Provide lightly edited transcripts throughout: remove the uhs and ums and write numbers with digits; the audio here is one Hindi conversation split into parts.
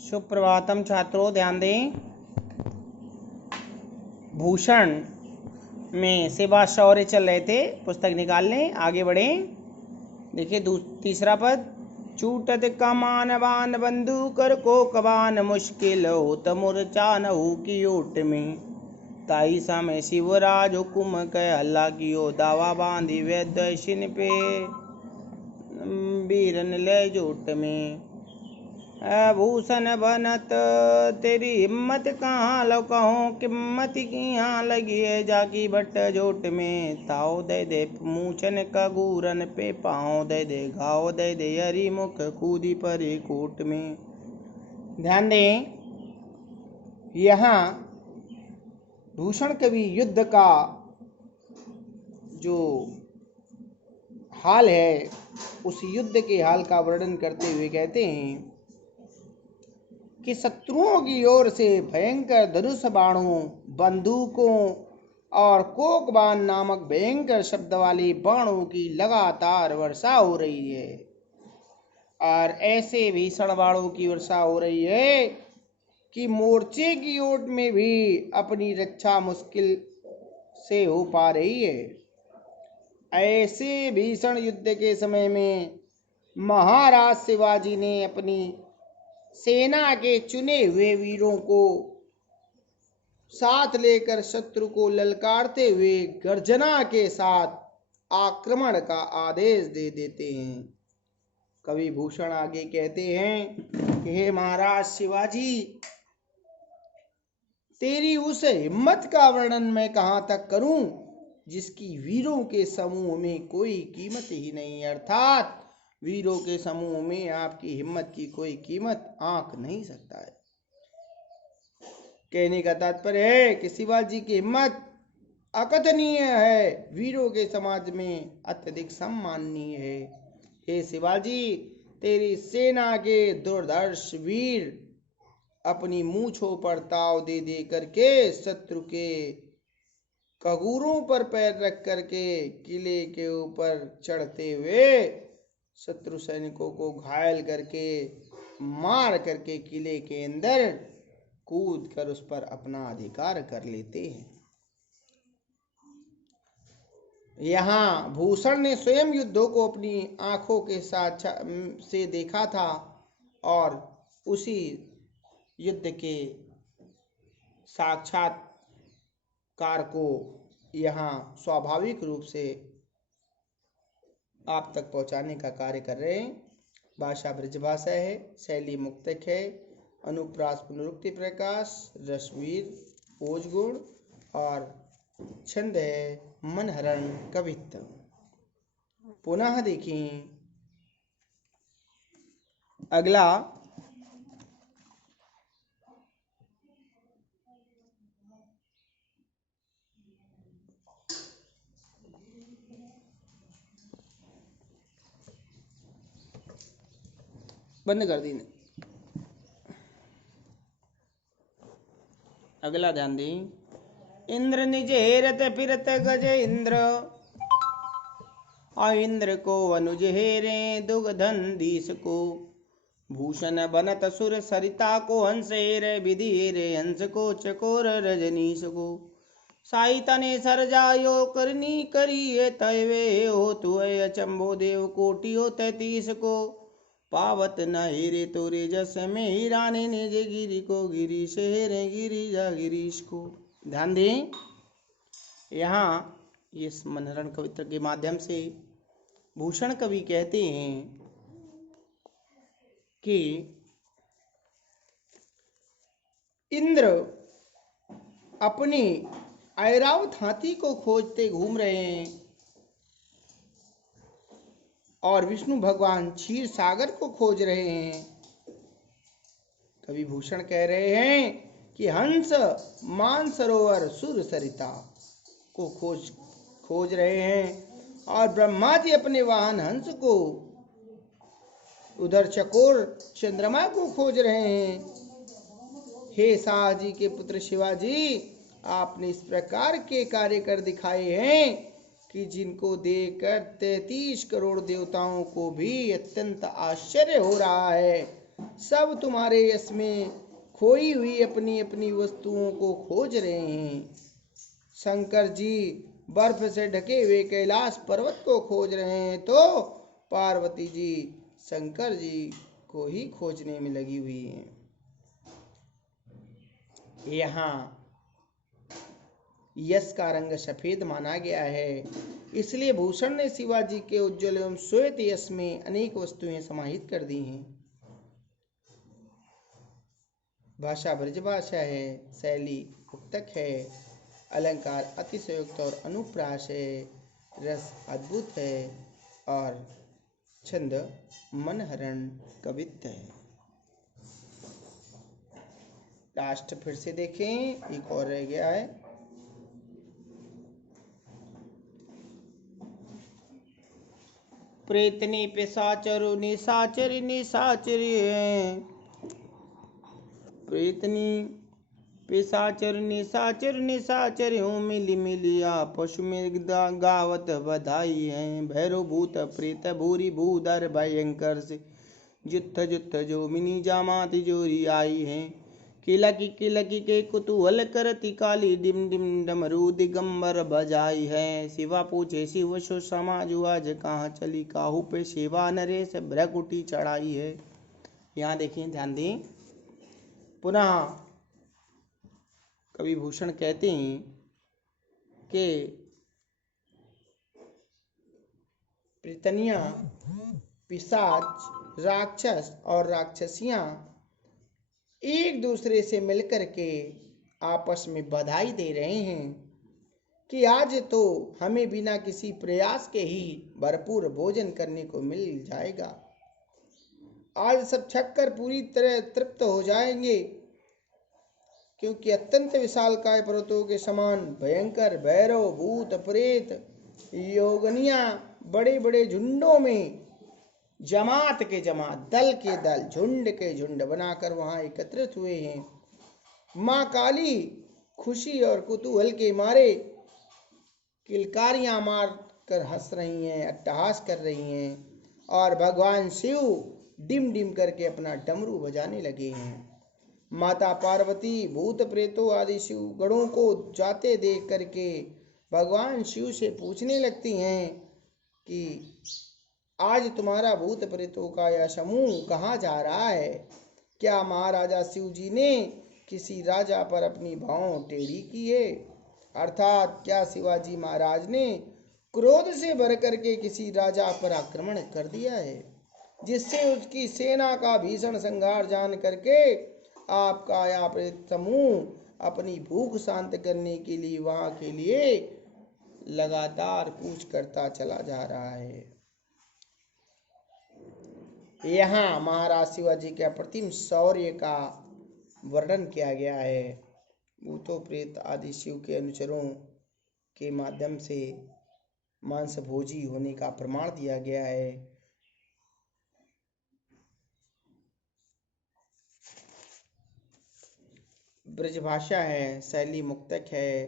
सुप्रभातम छात्रों, ध्यान दें। भूषण में सेवा शौर्य चल रहे थे। पुस्तक निकाल लें, आगे बढ़ें। देखिए तीसरा पद, चूटत कमान बान बंदूक को कबान मुश्किल हो तमुरचा नहू की ओट में ताई समय शिवराज हुकुम कह हल्ला कियो दावा बांधी वैद्य शिन पे बीरन ले जोट में। भूषण बनत तेरी हिम्मत कहाँ लो कहो किम्मत की यहाँ लगी है जाकी भट्ट जोट में ताओ दे दे मूछन कगूरन पे पाँव दे दे घाव दे दे हरी मुख कूदी पर कोट में। ध्यान दें, यहाँ भूषण कवि युद्ध का जो हाल है उस युद्ध के हाल का वर्णन करते हुए कहते हैं कि शत्रुओं की ओर से भयंकर धनुष बाणों, बंदूकों और कोकबान नामक भयंकर शब्द वाली बाणों की लगातार वर्षा हो रही है और ऐसे भीषण बाणों की वर्षा हो रही है कि मोर्चे की ओट में भी अपनी रक्षा मुश्किल से हो पा रही है। ऐसे भीषण युद्ध के समय में महाराज शिवाजी ने अपनी सेना के चुने हुए वीरों को साथ लेकर शत्रु को ललकारते हुए गर्जना के साथ आक्रमण का आदेश दे देते हैं। कवि भूषण आगे कहते हैं कि हे महाराज शिवाजी, तेरी उस हिम्मत का वर्णन मैं कहाँ तक करूं जिसकी वीरों के समूह में कोई कीमत ही नहीं, अर्थात वीरों के समूह में आपकी हिम्मत की कोई कीमत आंक नहीं सकता है। कहने का तात्पर्य है कि शिवाजी की हिम्मत अकथनीय है, वीरों के समाज में अत्यधिक सम्माननीय है। हे शिवाजी, तेरी सेना के दुर्धर्ष वीर अपनी मूछों पर ताव दे दे करके शत्रु के कगूरों पर पैर रख करके किले के ऊपर चढ़ते हुए शत्रु सैनिकों को घायल करके मार करके किले के अंदर कूद कर उस पर अपना अधिकार कर लेते हैं। यहाँ भूषण ने स्वयं युद्धों को अपनी आंखों के साथ से देखा था और उसी युद्ध के साक्षात्कार को यहाँ स्वाभाविक रूप से आप तक पहुंचाने का कार्य कर रहे हैं। भाषा ब्रजभाषा है, शैली मुक्तक है, अनुप्रास पुनरुक्ति प्रकाश, रसवीर ओजगुण और छंद है मनहरण कवित्व। पुनः देखें अगला बंद कर दी। अगला ध्यान दें। इंद्र निज हेरत फिरत गज इंद्र इंद्र को अनुज हेरे दुगधन दीस को भूषण बनत सुर सरिता को हंस हेरे विधि हेरे हंस को चकोर रजनीश को साई तने सर जायो करनी करिए तयवे हो तुय अचंबो देव कोटि हो 33 को पावत न हेरे तोरे जस में हीराने निज गिरी को गिरीश हेरे गिरिजा गिरीश को। ध्यान दें, यहाँ इस मनहरण कवित्र के माध्यम से भूषण कवि कहते हैं कि इंद्र अपनी ऐरावत हाथी को खोजते घूम रहे हैं और विष्णु भगवान क्षीर सागर को खोज रहे हैं। कवि भूषण कह रहे हैं कि हंस मानसरोवर सुर सरिता को खोज रहे हैं और ब्रह्मा जी अपने वाहन हंस को, उधर चकोर चंद्रमा को खोज रहे हैं। हे शाहजी के पुत्र शिवाजी, आपने इस प्रकार के कार्य कर दिखाए हैं कि जिनको देखकर 33 करोड़ देवताओं को भी अत्यंत आश्चर्य हो रहा है सब तुम्हारे यश में खोई हुई अपनी अपनी वस्तुओं को खोज रहे हैं। शंकर जी बर्फ से ढके हुए कैलाश पर्वत को खोज रहे हैं, तो पार्वती जी शंकर जी को ही खोजने में लगी हुई हैं। यहाँ यश का रंग सफेद माना गया है, इसलिए भूषण ने शिवाजी के उज्जवल एवं श्वेत यश में अनेक वस्तुएं समाहित कर दी हैं। भाषा ब्रजभाषा है, शैली मुक्तक है, अलंकार अतिशयोक्त और अनुप्रास है, रस अद्भुत है और छंद मनहरण कवित्व है। लास्ट फिर से देखें, एक और रह गया है। प्रेतनी पिशाचरु निशाचरी निशाचरी है, प्रेतनी पिशाचर निशाचर निशाचर हूँ मिली मिली आपस में गावत बधाई है। भैरव भूत प्रेत भूरी भूधर भयंकर से जुत्थ जुत्थ जो मिनी जामा तिजोरी आई है। किलकी के कुतूहल करती काली डिम डिम डमरू दिगंबर बजाई है। शिवा पूछे शिव सो समाज आज कहाँ चली, काहू पे शिवा नरेश भ्रकुटी चढ़ाई है। यहाँ देखिए, ध्यान दें, पुनः कवि भूषण कहते हैं कि प्रेतनियां, पिशाच, राक्षस और राक्षसियां एक दूसरे से मिलकर के आपस में बधाई दे रहे हैं कि आज तो हमें बिना किसी प्रयास के ही भरपूर भोजन करने को मिल जाएगा। आज सब छककर पूरी तरह तृप्त हो जाएंगे, क्योंकि अत्यंत विशालकाय पर्वतों के समान भयंकर भैरव भूत प्रेत योगनियां बड़े बड़े झुंडों में, जमात के जमात, दल के दल, झुंड के झुंड बनाकर वहां एकत्रित हुए हैं। मां काली खुशी और कुतूहल के मारे किलकारियां मार कर हंस रही हैं, अट्टहास कर रही हैं, और भगवान शिव डिम डिम करके अपना डमरू बजाने लगे हैं। माता पार्वती भूत प्रेतों आदि शिव गणों को जाते देख करके भगवान शिव से पूछने लगती हैं कि आज तुम्हारा भूत प्रेतों का यह समूह कहाँ जा रहा है? क्या महाराजा शिव जी ने किसी राजा पर अपनी भौं टेढ़ी की है? अर्थात क्या शिवाजी महाराज ने क्रोध से भर करके किसी राजा पर आक्रमण कर दिया है, जिससे उसकी सेना का भीषण संहार जान करके आपका यह प्रेत समूह अपनी भूख शांत करने के लिए वहां के लिए लगातार कूच करता चला जा रहा है। यहाँ महाराज शिवाजी के अप्रतिम शौर्य का वर्णन किया गया है। भूतों प्रेत आदि शिव के अनुचरों के माध्यम से मांस भोजी होने का प्रमाण दिया गया है। ब्रजभाषा है, शैली मुक्तक है,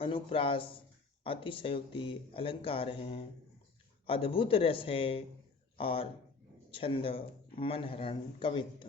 अनुप्रास अतिशयोक्ति अलंकार हैं, अद्भुत रस है और छंद मनहरण कवित्व।